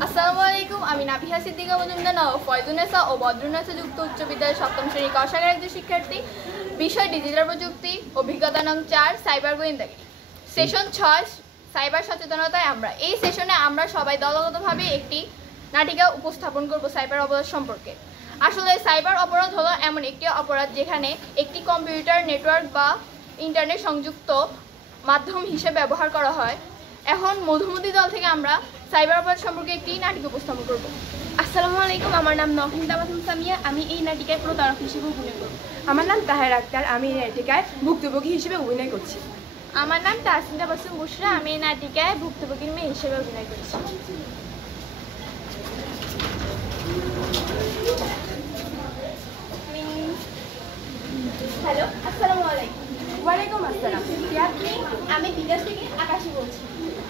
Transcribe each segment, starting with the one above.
আসসালামু আলাইকুম। আমি নাবিহা সিদ্দিকা মজুমদার ফয়জুন্নেসা ও বদরুন্নেসা যুক্ত উচ্চ বিদ্যালয়ের সপ্তম শ্রেণী ক শাখার একজন শিক্ষার্থী। বিষয় ডিজিটাল প্রযুক্তি। অভিজ্ঞতা নং 4, সাইবার গোয়েন্দাগিরি। সেশন 6, সাইবার সচেতনতায় আমরা। এই সেশনে আমরা সবাই দলগতভাবে একটি নাটিকা উপস্থাপন করব সাইবার অপরাধ সম্পর্কে। আসলে সাইবার অপরাধ হলো এমন একটি অপরাধ যেখানে একটি কম্পিউটার নেটওয়ার্ক বা ইন্টারনেট সংযুক্ত মাধ্যম হিসেবে ব্যবহার করা হয়। এখন মধুমতি দল থেকে আমরা সাইবার অপরাধ সম্পর্কে একটি নাটিকা উপস্থাপন করব। আসসালামু আলাইকুম, আমার নাম নহিন্দা বাতুম সামিয়া। আমি এই নাটিকায় প্রতারক হিসেবে অভিনয় করব। আমার নাম তাহের আক্তার। আমি এই নাটিকায় ভুক্তভোগী হিসেবে অভিনয় করছি। আমার নাম তাসমিনা বাসুম বুশরা। আমি এই নাটিকায় ভুক্তভোগীর মেয়ে হিসেবে অভিনয় করছি। হ্যালো, আসসালামু আলাইকুম। ওয়ালাইকুম আসসালাম। কে আপনি? আমি বিকাশ থেকে আকাশী বলছি।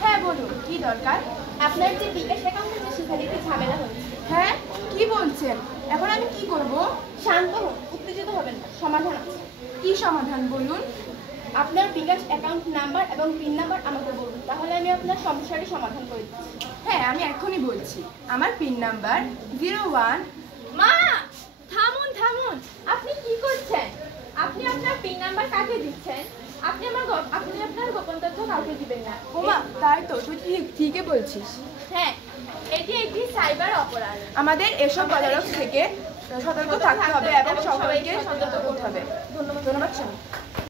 হ্যাঁ বলুন, কি দরকার? আপনার যে বিকাশ অ্যাকাউন্ট আছে সেখানে একটু ঝামেলা হয়েছে। হ্যাঁ, কি বলছেন? এখন আমি কি করব? শান্ত হন, উত্তেজিত হবেন না, সমাধান আছে। কি সমাধান বলুন? আপনার বিকাশ অ্যাকাউন্ট নাম্বার এবং পিন নাম্বার আমাকে বলুন, তাহলে আমি আপনার সমস্যাটি সমাধান করে দিচ্ছি। হ্যাঁ, আমি এখনই বলছি। আমার পিন নাম্বার 01। মা, থামুন থামুন, আপনি কি করছেন? আপনি আপনার পিন নাম্বার কাকে দিচ্ছেন? আপনি আপনার গোপন তথ্য কাউকে দিবেন না। ওমা, তাই তো, তুই ঠিকই বলছিস। হ্যাঁ, এটি একটি সাইবার অপরাধ। আমাদের এসব প্রতারক থেকে সতর্ক থাকতে হবে এবং সবাইকে সতর্ক করতে হবে। ধন্যবাদ স্বামী।